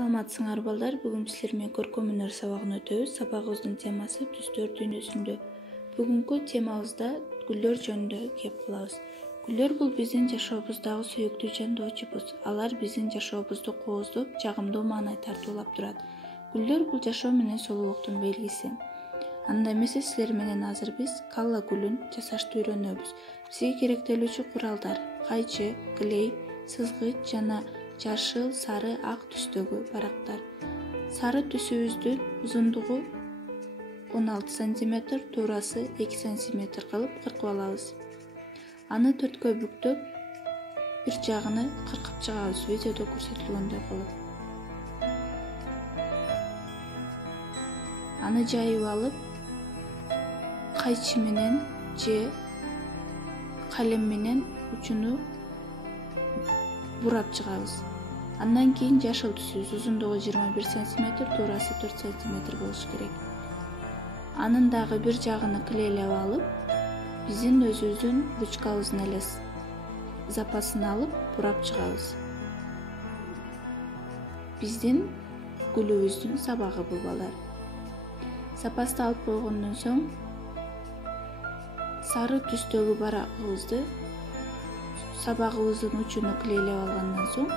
Саламатсыңар балдар, бүгін сіздер менен көркөм өнөр сабагын өтөбүз. Сабагыбыздын темасы түстөр дүйнөсүндө. Бүгүнкү темабызда гүлдөр жөнүндө кеп кылабыз. Гүлдөр бул биздин жашообуздагы сүйүктүү жандоочубуз. Алар биздин жашообузду кооздоп, жагымдуу маанай тартуулап турат. Гүлдөр бул жашоо менен солуулуктун белгиси. Анда эмесе силер менен азыр биз калла гүлүн жасашты үйрөнөбүз. Бизге керектелүүчү куралдар: кайчы, клей, сызгыч жана жашыл, сары, ак түстөгү барактар. Сары түсүбүздүн узундугу 16 см, туурасы 2 см кылып кыркып алабыз. Аны төрткө бүктөп, бир жагын кыркып чыгабыз, видеодо көрсөтүлгөндөй кылып. Аны жайып алып, кайчы менен же калем менен учуну бурап чыгабыз. Андан кийин жашыл түсүбүз узундугу 21 см, туурасы 4 см болуш керек. Анын дагы бир жагын клейлеп алып, биздин өзүбүздүн ручкабыздын эле запасын алып бурап чыгабыз. Биздин гүлүбүздүн сабагы бул балдар. Запасты алып койгондон соң сары түстөгү барагыбызды сабагыбыздын учуну клейлеп алгандан соң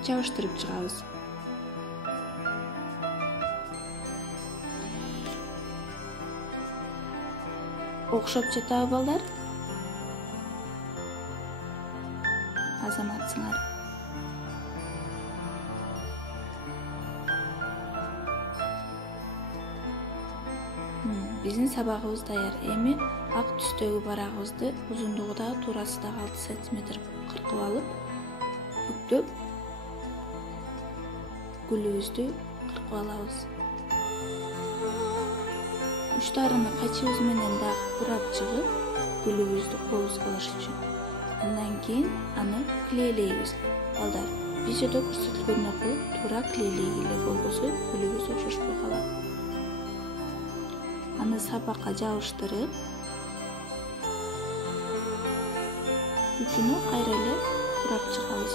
жабыштырып чыгабыз. Окшоп жатабы балдар? Азаматсыңар. Биздин сабагыбыз даяр. Эми ак түстөгү барагыбызды узундугу да туурасы да 6 см кыркып алып, бүктөп гүлүбүздү кыркып алабыз. Учтарыны кайчыбыз менен дагы бурап чыгып, гүлүбүздү кооз кылыш үчүн. Андан кийин аны клейлейбиз. Балдар, видеодо көрсөтүлгөндөй кылып туура клейлегиле, болбосо гүлүбүз окшошпой калат. Аны сабакка жабыштырып, учуну кайра эле бурап чыгабыз.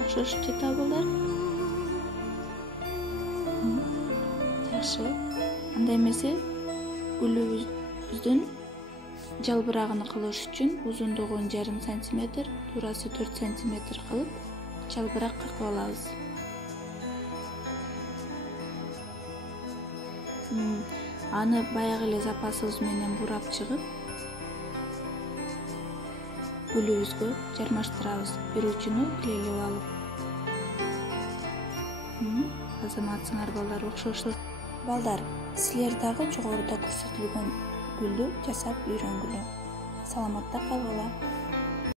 Окшошуп жатабы балдар? Жакшы. Анда эмесе гүлүбүздүн жалбырагын кылыш үчүн узундугу 1,5 см, туурасы 4 см кылып жалбырак кыркып алабыз. Аны баягы эле запасыбыз менен бурап чыгып, гүлүбүзгө жармаштырабыз, бир учуну клейлеп алып. Азаматсыңар балдар, окшоштур. Балдар, силер дагы жогоруда көрсөтүлгөн гүлдү жасап үйрөнгүлө. Саламатта калгыла.